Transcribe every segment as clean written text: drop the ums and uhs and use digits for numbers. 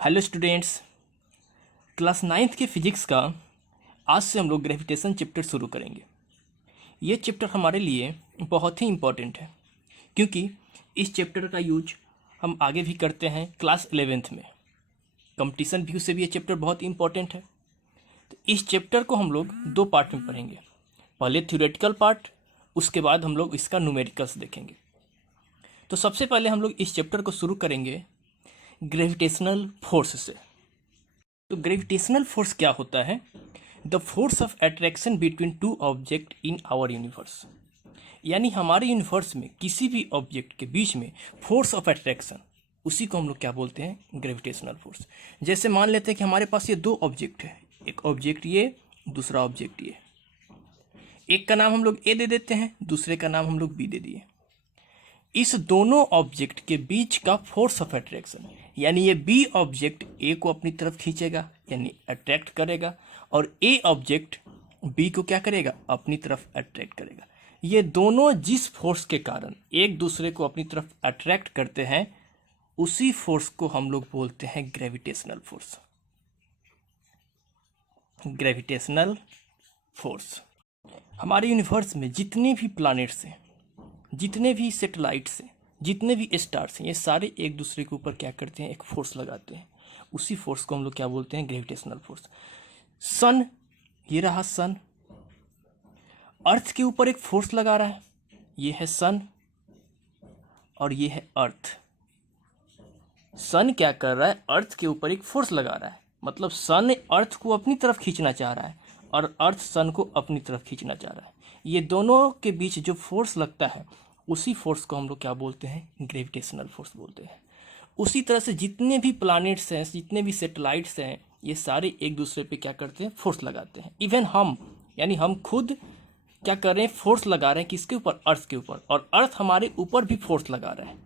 Hello students, class 9th के physics का आज से हम लोग ग्रेविटेशन चैप्टर शुरू करेंगे। ये चैप्टर हमारे लिए बहुत ही इम्पोर्टेंट है क्योंकि इस चैप्टर का यूज हम आगे भी करते हैं क्लास 11th में। कंपटीशन व्यू से भी ये चैप्टर बहुत इम्पोर्टेंट है। तो इस चैप्टर को हम लोग दो पार्ट में पढ़ेंगे, पहले थ्योरेटिकल पार्ट, उसके बाद हम लोग इसका न्यूमेरिकल्स देखेंगे। तो सबसे पहले हम लोग इस चैप्टर को शुरू करेंगे ग्रेविटेशनल फोर्स से। तो ग्रेविटेशनल फोर्स क्या होता है? The force of attraction between two object in our universe. यानी हमारे यूनिवर्स में किसी भी ऑब्जेक्ट के बीच में फोर्स ऑफ अट्रैक्शन, उसी को हम लोग क्या बोलते हैं? Gravitational force. जैसे मान लेते हैं कि हमारे पास ये दो ऑब्जेक्ट है, एक ऑब्जेक्ट ये, दूसरा ऑब्जेक्ट ये। एक का नाम हम लोग ए दे देते हैं, दूसरे का नाम हम लोग बी दे दिए। इस दोनों ऑब्जेक्ट के बीच का फोर्स ऑफ अट्रैक्शन, यानी ये बी ऑब्जेक्ट ए को अपनी तरफ खींचेगा यानी अट्रैक्ट करेगा, और ए ऑब्जेक्ट बी को क्या करेगा? अपनी तरफ अट्रैक्ट करेगा। ये दोनों जिस फोर्स के कारण एक दूसरे को अपनी तरफ अट्रैक्ट करते हैं, उसी फोर्स को हम लोग बोलते हैं ग्रेविटेशनल फोर्स। Gravitational force. हमारे यूनिवर्स में जितने भी प्लैनेट्स हैं, जितने भी सैटेलाइट्स हैं, जितने भी स्टार्स हैं, ये सारे एक दूसरे के ऊपर क्या करते हैं? एक फोर्स लगाते हैं। उसी फोर्स को हम लोग क्या बोलते हैं? Gravitational force. सन, ये रहा सन, अर्थ के ऊपर एक फोर्स लगा रहा है, ये है सन और ये है अर्थ। सन क्या कर रहा है? अर्थ के ऊपर एक फोर्स लगा रहा है, मतलब सन अर्थ को अपनी तरफ खींचना चाह रहा है और अर्थ सन को अपनी तरफ खींचना चाह रहा है। ये दोनों के बीच जो फोर्स लगता है, उसी फोर्स को हम लोग क्या बोलते हैं? ग्रेविटेशनल फोर्स बोलते हैं। उसी तरह से जितने भी प्लैनेट्स हैं, जितने भी सैटेलाइट्स हैं, ये सारे एक दूसरे पे क्या करते हैं? फोर्स लगाते हैं। इवन हम, यानी हम खुद क्या कर रहे हैं? फोर्स लगा रहे हैं। किसके ऊपर? अर्थ के ऊपर। और अर्थ हमारे ऊपर भी फोर्स लगा रहा है।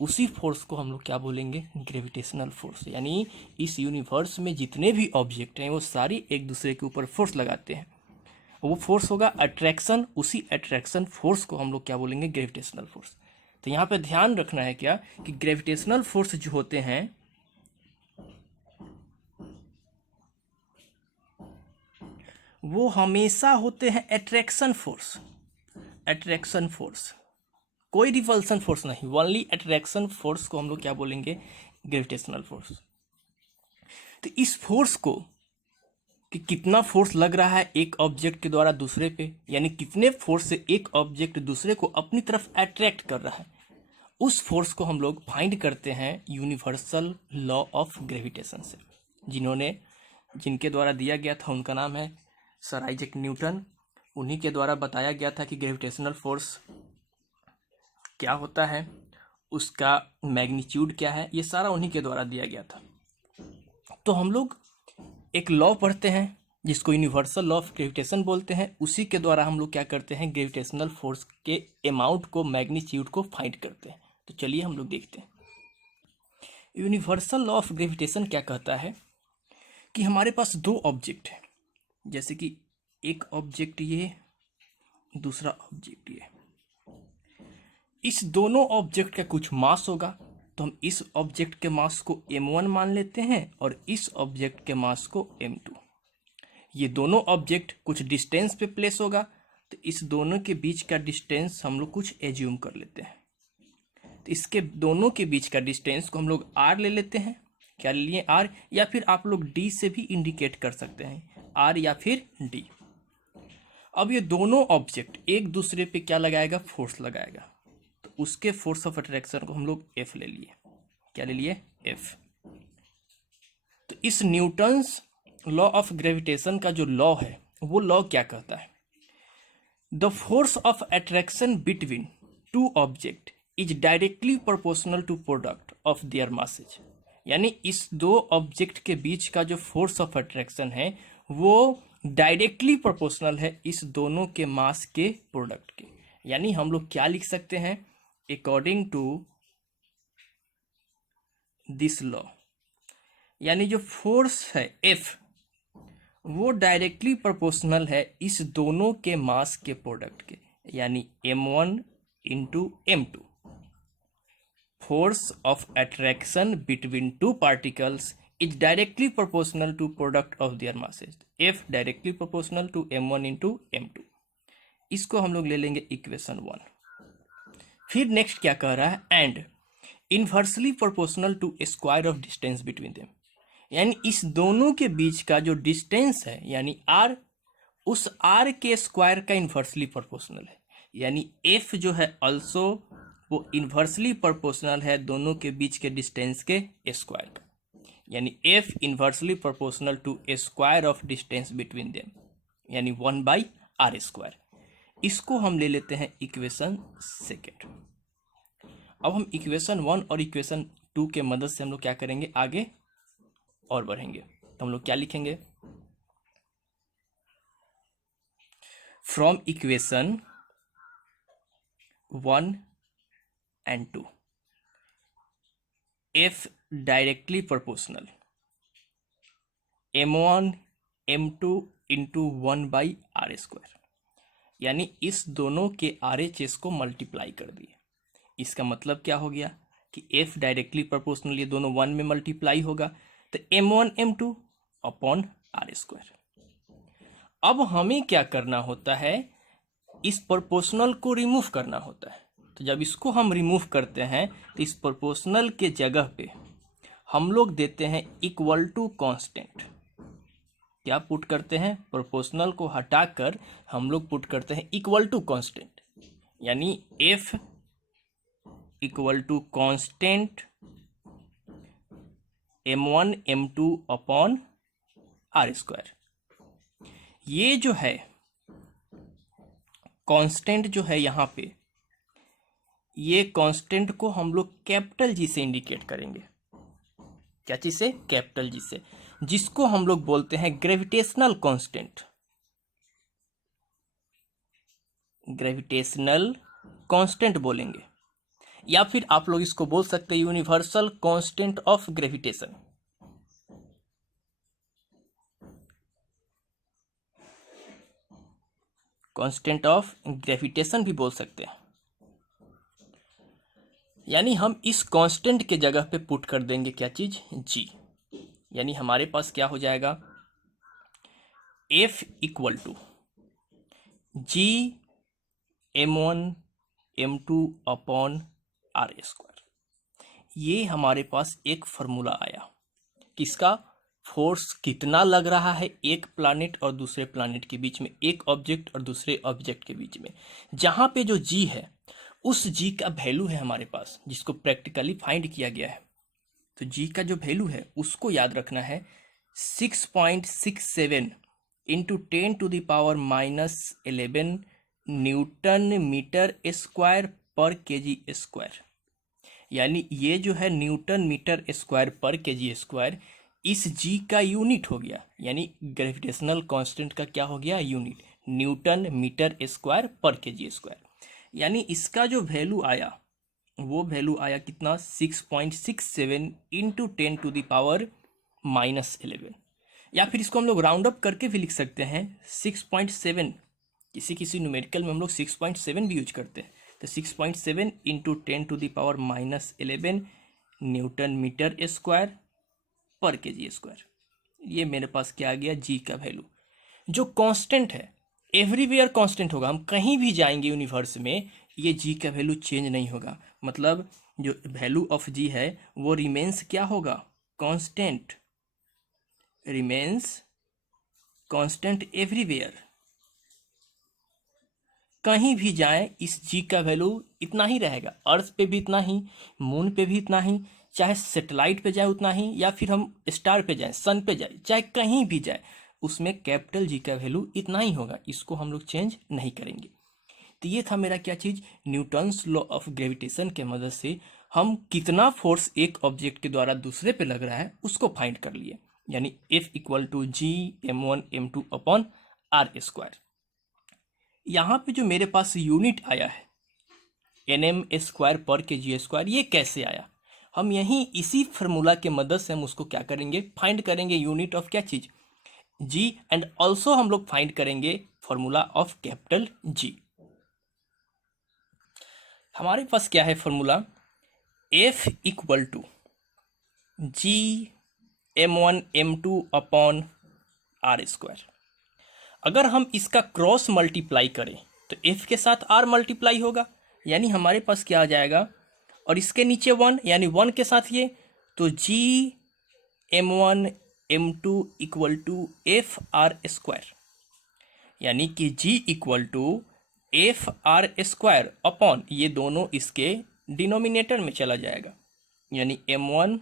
उसी फोर्स को हम लोग क्या बोलेंगे? Gravitational force. यानी इस यूनिवर्स में जितने भी ऑब्जेक्ट हैं, वो सारी एक दूसरे के ऊपर फोर्स लगाते हैं। वो फोर्स होगा अट्रैक्शन। उसी अट्रैक्शन फोर्स को हम लोग क्या बोलेंगे? Gravitational force. तो यहाँ पे ध्यान रखना है क्या कि ग्रेविटेशनल फोर्स जो होते हैं, वो हमेशा होते हैं अट्रैक्शन फोर्स। अट्रैक्शन फोर्स, कोई रिपल्सन फोर्स नहीं, ओनली अट्रैक्शन फोर्स को हम लोग क्या बोलेंगे? Gravitational force. तो इस फोर्स को, कि कितना फोर्स लग रहा है एक ऑब्जेक्ट के द्वारा दूसरे पे, यानी कितने फोर्स से एक ऑब्जेक्ट दूसरे को अपनी तरफ अट्रैक्ट कर रहा है, उस फोर्स को हम लोग फाइंड करते हैं यूनिवर्सल लॉ ऑफ ग्रेविटेशन से। जिनके द्वारा दिया गया था उनका नाम है सर आइजैक न्यूटन। उन्हीं के द्वारा बताया गया था कि ग्रेविटेशनल फोर्स क्या होता है, उसका मैग्नीट्यूड क्या है, ये सारा उन्हीं के द्वारा दिया गया था। तो हम लोग एक लॉ पढ़ते हैं जिसको यूनिवर्सल लॉ ऑफ ग्रेविटेशन बोलते हैं। उसी के द्वारा हम लोग क्या करते हैं? ग्रेविटेशनल फोर्स के अमाउंट को, मैग्नीट्यूड को फाइंड करते हैं। तो चलिए हम लोग देखते हैं। यूनिवर्सल लॉ ऑफ ग्रेविटेशन क्या कहता है कि हमारे पास दो ऑब्जेक्ट है, जैसे कि एक ऑब्जेक्ट ये, दूसरा ऑब्जेक्ट ये। इस दोनों ऑब्जेक्ट का कुछ मास होगा, तो हम इस ऑब्जेक्ट के मास को m1 मान लेते हैं और इस ऑब्जेक्ट के मास को m2। ये दोनों ऑब्जेक्ट कुछ डिस्टेंस पे प्लेस होगा, तो इस दोनों के बीच का डिस्टेंस हम लोग कुछ एज्यूम कर लेते हैं। तो इसके दोनों के बीच का डिस्टेंस को हम लोग r ले लेते हैं। क्या ले लिए? r, या फिर आप लोग d से भी इंडिकेट कर सकते हैं, r या फिर d। अब ये दोनों ऑब्जेक्ट एक दूसरे पे क्या लगाएगा? फोर्स लगाएगा। तो उसके फोर्स ऑफ अट्रैक्शन को हम लोग F ले लिए। क्या ले लिए? F। तो इस न्यूटन्स लॉ ऑफ ग्रेविटेशन का जो लॉ है, वो लॉ क्या कहता है? The force of attraction between two object is directly proportional to product of their masses. यानी इस दो ऑब्जेक्ट के बीच का जो फोर्स ऑफ अट्रैक्शन है, वो डायरेक्टली प्रोपोर्शनल है इस दोनों के मास के प्रोडक्ट के। यानी हम लोग क्या लिख सकते हैं? अकॉर्डिंग टू दिस लॉ, यानी जो फोर्स है F, वो डायरेक्टली प्रोपोर्शनल है इस दोनों के मास के प्रोडक्ट के, यानी m1 into m2। force of attraction between two particles is directly proportional to product of their masses. F directly proportional to m1 into m2. इसको हम लोग ले लेंगे इक्वेशन 1। फिर नेक्स्ट क्या कह रहा है, and inversely proportional to square of distance between them, यानी इस दोनों के बीच का जो डिस्टेंस है यानी r, उस r के स्क्वायर का इन्वर्सली प्रोपोर्शनल है, यानी f जो है ऑल्सो वो इन्वर्सली प्रोपोर्शनल है दोनों के बीच के डिस्टेंस के स्क्वायर का, यानी f inversely proportional to square of distance between them, यानी 1/r²। इसको हम ले लेते हैं इक्वेशन 2। अब हम इक्वेशन 1 और इक्वेशन 2 के मदद से हम लोग क्या करेंगे, आगे और बढ़ेंगे। तो हम लोग क्या लिखेंगे, from equation 1 and 2 f directly proportional m1 m2 into 1/r², यानी इस दोनों के RHS को मल्टीप्लाई कर दिए। इसका मतलब क्या हो गया कि f डायरेक्टली प्रोपोर्शनल ये दोनों 1 में मल्टीप्लाई होगा, तो m1 m2 अपॉन r²। अब हमें क्या करना होता है, इस प्रोपोर्शनल को रिमूव करना होता है। तो जब इसको हम रिमूव करते हैं तो इस प्रोपोर्शनल के जगह पे हम लोग देते हैं इक्वल टू कांस्टेंट। क्या पुट करते हैं, प्रोपोर्शनल को हटाकर हम लोग पुट करते हैं इक्वल टू कांस्टेंट, यानी f equal to constant m1 m2 upon r²। ये जो है कांस्टेंट जो है यहाँ पे, ये कांस्टेंट को हम लोग कैपिटल जी से इंडिकेट करेंगे। क्या चीज से, कैपिटल जी से, जिसको हम लोग बोलते हैं ग्रेविटेशनल कांस्टेंट। ग्रेविटेशनल कांस्टेंट बोलेंगे, या फिर आप लोग इसको बोल सकते हैं universal constant of gravitation. Constant of gravitation भी बोल सकते हैं, यानी हम इस कांस्टेंट के जगह पे पुट कर देंगे क्या चीज, g, यानी हमारे पास क्या हो जाएगा, f equal to g m1 m2 upon r²। ये हमारे पास एक फॉर्मूला आया, किसका, फोर्स कितना लग रहा है एक प्लैनेट और दूसरे प्लैनेट के बीच में, एक ऑब्जेक्ट और दूसरे ऑब्जेक्ट के बीच में। जहां पे जो g है उस g का वैल्यू है हमारे पास, जिसको प्रैक्टिकली फाइंड किया गया है। तो g का जो वैल्यू है उसको याद रखना है 6.67 इंटू 10⁻⁻11 न्यूटन मीटर स्क्वायर पर kg², यानी ये जो है न्यूटन मीटर स्क्वायर पर kg², इस g का यूनिट हो गया, यानी ग्रेविटेशनल कांस्टेंट का क्या हो गया, यूनिट, न्यूटन मीटर स्क्वायर पर kg²। यानी इसका जो वैल्यू आया वो वैल्यू आया कितना, 6.67 इंटू 10⁻⁻11, या फिर इसको हम लोग राउंड अप करके भी लिख सकते हैं 6.7, किसी न्यूमेरिकल में हम लोग 6.7 भी यूज करते हैं। तो 6.7 इंटू 10⁻⁻11 न्यूटन मीटर स्क्वायर पर kg², ये मेरे पास क्या आ गया, g का वैल्यू। जो कांस्टेंट है एवरीवेयर कांस्टेंट होगा, हम कहीं भी जाएंगे यूनिवर्स में ये g का वैल्यू चेंज नहीं होगा, मतलब जो वैल्यू ऑफ g है वो रिमेन्स क्या होगा, कांस्टेंट, रिमेन्स कांस्टेंट एवरीवेयर। कहीं भी जाएं इस g का वैल्यू इतना ही रहेगा, अर्थ पे भी इतना ही, मून पे भी इतना ही, चाहे सैटेलाइट पे जाए उतना ही, या फिर हम स्टार पे जाएं, सन पे जाए, चाहे कहीं भी जाए उसमें कैपिटल जी का वैल्यू इतना ही होगा, इसको हम लोग चेंज नहीं करेंगे। तो ये था मेरा क्या चीज, न्यूटन्स लॉ ऑफ ग्रेविटेशन के मदद से हम कितना फोर्स एक ऑब्जेक्ट के द्वारा दूसरे पे लग रहा है उसको फाइंड कर लिए, यानी F equal to g m1 m2 upon r²। यहाँ पे जो मेरे पास यूनिट आया है nm² पर kg², ये कैसे आया, हम यहीं इसी फार्मूला के मदद से हम उसको क्या करेंगे, फाइंड करेंगे यूनिट ऑफ क्या चीज, g, एंड ऑल्सो हम लोग फाइंड करेंगे फॉर्मूला ऑफ कैपिटल G। हमारे पास क्या है formula, F equal to G m1 m2 upon r square. अगर हम इसका क्रॉस मल्टीप्लाई करें तो F के साथ R मल्टीप्लाई होगा, यानी हमारे पास क्या आ जाएगा, और इसके नीचे 1 यानी 1 के साथ ये, तो G m1 m2 equal to F R square, यानी कि G equal to F R square upon ये दोनों इसके डिनोमिनेटर में चला जाएगा, यानी m1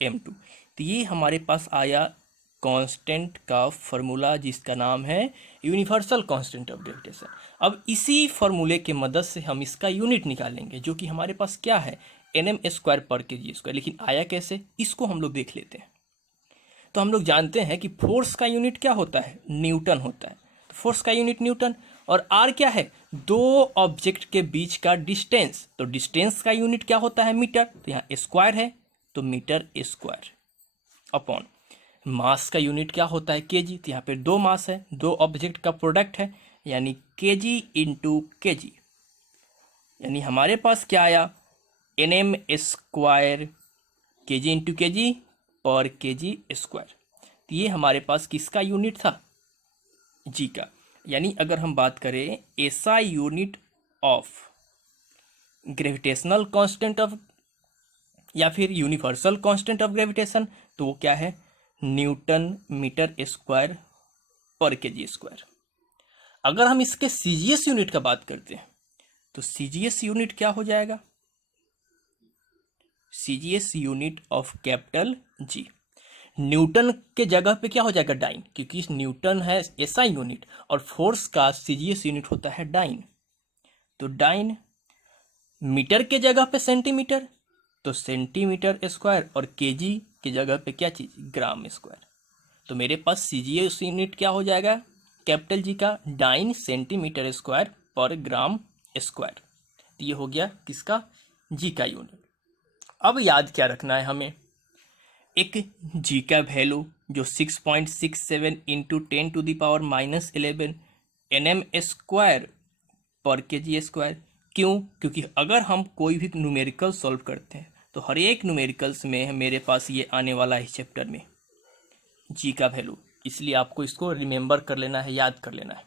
m2। तो ये हमारे पास आया कांस्टेंट का फॉर्मूला, जिसका नाम है यूनिवर्सल कांस्टेंट ऑफ ग्रेविटेशन। अब इसी फॉर्मूले के मदद से हम इसका यूनिट निकालेंगे, जो कि हमारे पास क्या है, nm स्क्वायर पर के जी स्क्वायर। लेकिन आया कैसे, इसको हम लोग देख लेते हैं। तो हम लोग जानते हैं कि फोर्स का यूनिट क्या होता है, न्यूटन होता है। तो फोर्स का यूनिट न्यूटन, और आर क्या है, दो ऑब्जेक्ट के बीच का डिस्टेंस। तो डिस्टेंस का यूनिट क्या होता है, मीटर। तो यहाँ स्क्वायर है तो मीटर स्क्वायर अपॉन मास का यूनिट क्या होता है, केजी। तो यहाँ पे दो मास है, दो ऑब्जेक्ट का प्रोडक्ट है, यानी केजी इंटू केजी। यानी हमारे पास क्या आया, Nm square kg into kg per kg square. तो ये हमारे पास किसका यूनिट था, जी का। यानी अगर हम बात करें ऐसा unit of gravitational constant of या फिर यूनिवर्सल कांस्टेंट ऑफ ग्रेविटेशन, तो वो क्या है, न्यूटन मीटर स्क्वायर पर केजी स्क्वायर। अगर हम इसके सीजीएस यूनिट का बात करते हैं तो सीजीएस यूनिट क्या हो जाएगा, CGS unit of capital G. Newton के जगह पे क्या हो जाएगा, डाइन, क्योंकि न्यूटन है एसआई यूनिट और फोर्स का सीजीएस यूनिट होता है डाइन। तो डाइन, मीटर के जगह पे सेंटीमीटर, तो सेंटीमीटर स्क्वायर, और केजी की जगह पे क्या चीज, ग्राम स्क्वायर। तो मेरे पास सीजीएस यूनिट क्या हो जाएगा, कैपिटल जी का डाइन सेंटीमीटर स्क्वायर पर ग्राम स्क्वायर। तो ये हो गया किसका, जी का यूनिट। अब याद क्या रखना है हमें, एक जी का वैल्यू जो 6.67 इंटू 10⁻⁻11 nm स्क्वायर पर के जी स्क्वायर। क्यों, क्योंकि अगर हम कोई भी न्यूमेरिकल सॉल्व करते हैं तो हर एक न्यूमेरिकल्स में मेरे पास ये आने वाला है चैप्टर में जी का वैल्यू, इसलिए आपको इसको रिमेंबर कर लेना है, याद कर लेना है।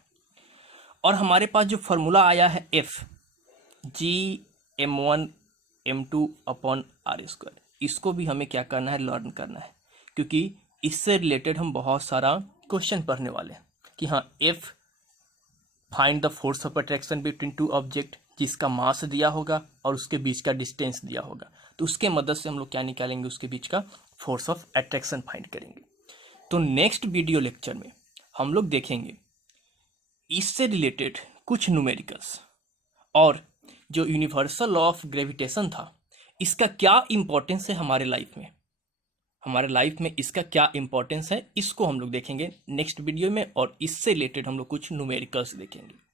और हमारे पास जो फॉर्मूला आया है F G m1 m2 upon r square, इसको भी हमें क्या करना है, लर्न करना है, क्योंकि इससे रिलेटेड हम बहुत सारा क्वेश्चन पढ़ने वाले हैं कि हाँ F find the force of attraction between two object, जिसका मास दिया होगा और उसके बीच का डिस्टेंस दिया होगा। तो उसके मदद से हम लोग क्या निकालेंगे, उसके बीच का फोर्स ऑफ अट्रैक्शन फाइंड करेंगे। तो नेक्स्ट वीडियो लेक्चर में हम लोग देखेंगे इससे रिलेटेड कुछ न्यूमेरिकल्स, और जो यूनिवर्सल लॉ ऑफ ग्रेविटेशन था इसका क्या इंपॉर्टेंस है हमारे लाइफ में, हमारे लाइफ में इसका क्या इंपॉर्टेंस है, इसको हम लोग देखेंगे नेक्स्ट वीडियो में। और इससे रिलेटेड हम लोग कुछ न्यूमेरिकल्स देखेंगे।